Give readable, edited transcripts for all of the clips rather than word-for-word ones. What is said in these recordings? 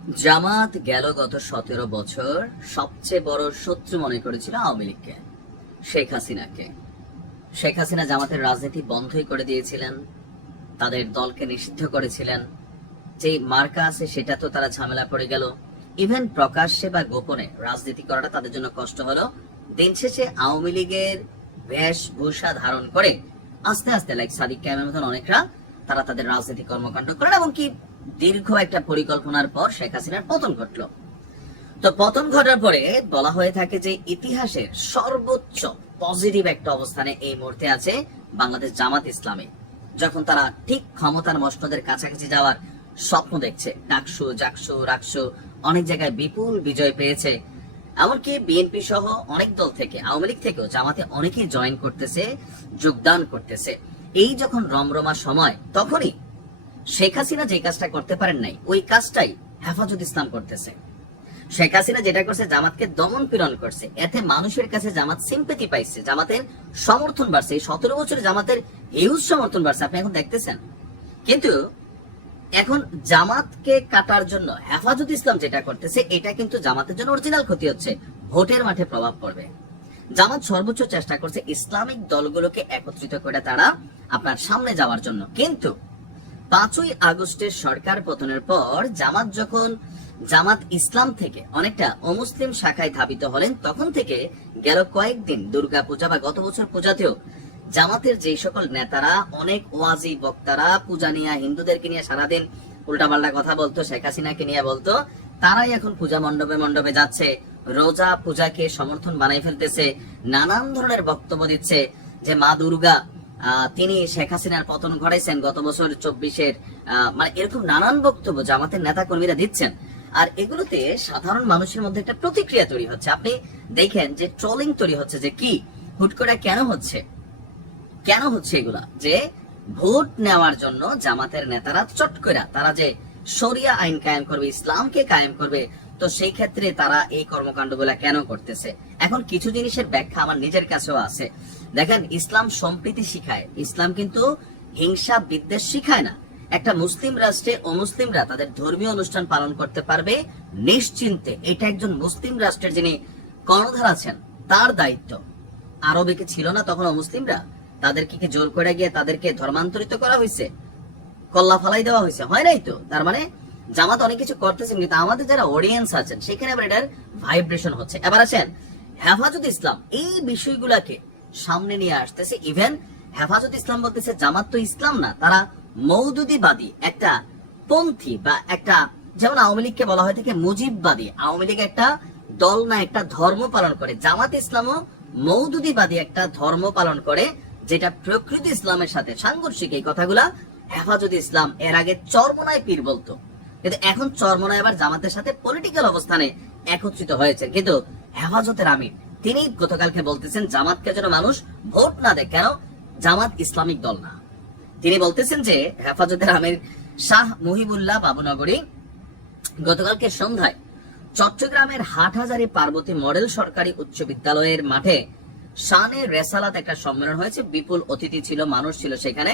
জামাত গেল গত 17 বছর সবচেয়ে বড় শত্রু মনে করেছিল আওয়ামী লীগকে, শেখ হাসিনাকে। শেখ হাসিনা জামাতের রাজনীতি বন্ধই করে দিয়েছিলেন, তাদের দলকে নিষিদ্ধ করেছিলেন। যে মার্কা আছে সেটা তো তারা ঝামেলা পড়ে গেল। ইভেন প্রকাশ্যে বা গোপনে রাজনীতি করাটা তাদের জন্য কষ্ট হলো। দিন শেষে আওয়ামী লীগের বেশভূষা ধারণ করে আস্তে আস্তে লাইক সাদিক কায়েমের মতন অনেকরা তারা তাদের রাজনীতি কর্মকাণ্ড করেন, এবং কি দীর্ঘ একটা পরিকল্পনার পর শেখ হাসিনার পতন ঘটলো। তো পতন ঘটার পরে বলা হয়ে থাকে যে ইতিহাসের সর্বোচ্চ পজিটিভ একটা অবস্থানে এই মুহূর্তে আছে বাংলাদেশ জামাত ইসলামী, যখন তারা ঠিক ক্ষমতার মসনদের কাছাকাছি যাওয়ার স্বপ্ন দেখছে। ডাকসু, জাকসু, রাকসু অনেক জায়গায় বিপুল বিজয় পেয়েছে। এমনকি বিএনপি সহ অনেক দল থেকে, আওয়ামী লীগ থেকেও জামাতে অনেকেই জয়েন করতেছে, যোগদান করতেছে। এই যখন রমরমা সময়, তখনই শেখ হাসিনা যে কাজটা করতে পারেন নাই ওই কাজটাই হেফাজত ইসলাম করতেছে। শেখ হাসিনা যেটা করছে, জামাতকে দমন পীড়ন করছে, এতে মানুষের কাছে জামাত সিম্পেথি পাইছে, জামাতের সমর্থন বাড়ছে। এই 17 বছরে জামাতের হিউজ সমর্থন বাড়ছে, আপনি এখন দেখতেছেন। কিন্তু এখন জামাতকে কাটার জন্য হেফাজত ইসলাম যেটা করতেছে, এটা কিন্তু জামাতের জন্য অরিজিনাল ক্ষতি হচ্ছে, ভোটের মাঠে প্রভাব পড়বে। জামাত সর্বোচ্চ চেষ্টা করছে ইসলামিক দলগুলোকে একত্রিত করে তারা আপনার সামনে যাওয়ার জন্য। কিন্তু 5ই আগস্টের সরকার পতনের পর জামাত যখন জামাত ইসলাম থেকে অনেকটা অমুসলিম শাখায় ধাবিত হলেন, তখন থেকে গেল কয়েকদিন দুর্গা পূজা বা গত বছর পূজাতেও জামাতের যে সকল নেতারা অনেক ওয়াজি বক্তারা পূজা নিয়ে, হিন্দুদেরকে নিয়ে সারাদিন উল্টাপাল্টা কথা বলতো, শেখ হাসিনাকে নিয়ে বলতো, তারাই এখন পূজা মণ্ডপে মণ্ডপে যাচ্ছে, রোজা পূজাকে সমর্থন বানাই ফেলতেছে, নানান ধরনের বক্তব্য দিচ্ছে যে মা দুর্গা তিনি শেখ হাসিনার পতন ঘটাইছেন গত বছর 24-এর, মানে এরকম নানান বক্তব্য জামাতের নেতা কর্মীরা দিচ্ছেন। আর এগুলোতে সাধারণ মানুষের মধ্যে একটা প্রতিক্রিয়া তৈরি হচ্ছে। আপনি দেখেন যে ট্রলিং তৈরি হচ্ছে, যে কি হুট করে কেন হচ্ছে এগুলা, যে ভোট নেওয়ার জন্য জামাতের নেতারা চট করে তারা যে শরিয়া আইন কায়েম করবে, ইসলামকে কায়েম করবে, তো সেই ক্ষেত্রে তারা এই কর্মকাণ্ডগুলা কেন করতেছে। এখন কিছু জিনিসের ব্যাখ্যা আমার নিজের কাছেও আছে। দেখেন, ইসলাম সম্প্রীতি শিখায়, ইসলাম কিন্তু হিংসা বিদ্বেষ শিখায় না। একটা মুসলিম রাষ্ট্রে অমুসলিমরা তাদের ধর্মীয় অনুষ্ঠান পালন করতে পারবে নিশ্চিন্তে, এটা একজন মুসলিম রাষ্ট্রের যিনি কর্ণধার আছেন তার দায়িত্ব। আরবে কি ছিল না তখন অমুসলিমরা? তাদেরকে কি জোর করে গিয়ে তাদেরকে ধর্মান্তরিত করা হয়েছে, কল্লা ফালাই দেওয়া হয়েছে? হয় নাই তো। তার মানে জামাত অনেক কিছু করতেছেন, কিন্তু আমাদের যারা অডিয়েন্স আছেন সেখানে আবার এটার ভাইব্রেশন হচ্ছে। এবার আসেন, হেফাজত ইসলাম এই বিষয়গুলাকে সামনে নিয়ে আসতেছে। ইভেন হেফাজত ইসলাম বলতেছে জামাত তো ইসলাম না, তারা মওদুদিবাদী একটা পন্থী, বা একটা, যেমন আওয়ামী লীগকে বলা হয় থাকে মুজিববাদী, আওয়ামী লীগ একটা দল না, একটা ধর্ম পালন করে। জামাত ইসলামও মওদুদিবাদী একটা ধর্ম পালন করে, যেটা প্রকৃত ইসলামের সাথে সাংঘর্ষিক। এই কথাগুলা হেফাজত ইসলাম এর আগে চরমনায় পীর বলতো, কিন্তু এখন চরমনায় আবার জামাতের সাথে পলিটিক্যাল অবস্থানে একত্রিত হয়েছে। কিন্তু হেফাজতের আমির তিনি গতকালকে বলতেছেন জামাতকে যেন মানুষ ভোট না দেয়। কেন? জামাত ইসলামিক দল না। তিনি বলতেছেন যে হেফাজতের আমির শাহ মুহিবুল্লাহ বাবুনগরী গতকালকে সন্ধ্যায় চট্টগ্রামের হাটহাজারী পার্বতী মডেল সরকারি উচ্চ বিদ্যালয়ের মাঠে শানে রেসালাত একটা সম্মেলন হয়েছে, বিপুল অতিথি ছিল, মানুষ ছিল সেখানে।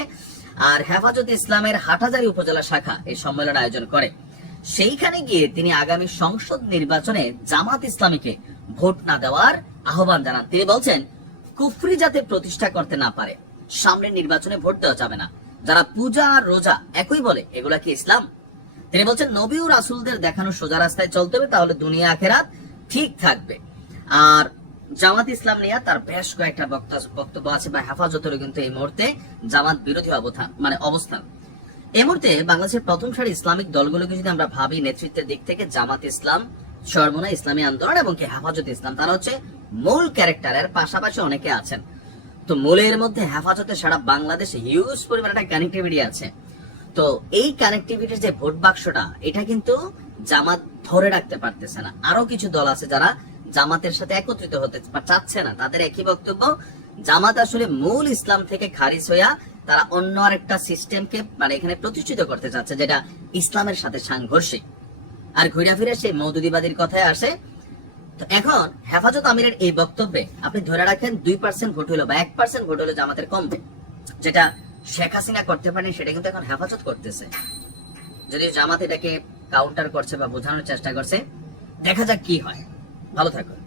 আর হেফাজত ইসলামের হাটহাজারী উপজেলা শাখা এই সম্মেলন আয়োজন করে। সেইখানে গিয়ে তিনি আগামী সংসদ নির্বাচনে জামাত ইসলামীকে ভোট না দেওয়ার আহ্বান জানান। তিনি বলছেন কুফরি যাতে প্রতিষ্ঠা করতে না পারে, সামনের নির্বাচনে ভোট দেওয়া যাবে না। যারা পূজা আর রোজা একই বলে, এগুলা কি ইসলাম? তিনি বলছেন নবী ও রাসূলদের দেখানো সোজা রাস্তায় চলতে হবে, তাহলে দুনিয়া আখেরাত ঠিক থাকবে। আর জামাত ইসলাম নিয়ে তার বেশ কয়েকটা বক্তব্য আছে, বা হেফাজতেরও কিন্তু এই মুহূর্তে জামাত বিরোধী অবস্থান। এই মুহূর্তে বাংলাদেশের প্রথম সারি ইসলামিক দলগুলোকে যদি আমরা ভাবি নেতৃত্বের দিক থেকে, জামাত ইসলাম, চরমোনাই ইসলামী আন্দোলন এবং কি হেফাজত ইসলাম, তারা হচ্ছে মূল ক্যারেক্টারের পাশাপাশি অনেকে আছেন। তো মূলের মধ্যে হেফাজতের সারা বাংলাদেশে হিউজ পরিমাণ একটা কানেক্টিভিটি আছে। তো এই কানেক্টিভিটির যে ভোট বাক্সটা, এটা কিন্তু জামাত ধরে রাখতে পারতেছে না। আরো কিছু দল আছে যারা জামাতের সাথে একত্রিত হতে চাচ্ছে না, তাদের একই বক্তব্য, জামাত আসলে মূল ইসলাম থেকে খারিজ হইয়া তারা অন্য আরেকটা সিস্টেমকে মানে এখানে প্রতিষ্ঠিত করতে চাচ্ছে, যেটা ইসলামের সাথে সাংঘর্ষিক। আর ঘুরে ফিরে সেই মওদুদিবাদীর কথায় আসে। তো এখন হেফাজত আমিরের এই বক্তব্যে আপনি ধরে রাখেন 2% ভোট হলো বা 1% ভোট হলো জামাতের কমবে, যেটা শেখ হাসিনা করতে পারেনি, সেটা কিন্তু এখন হেফাজত করতেছে। যদি জামাত এটাকে কাউন্টার করছে বা বোঝানোর চেষ্টা করছে। দেখা যাক কি হয়। ভালো থাকুন।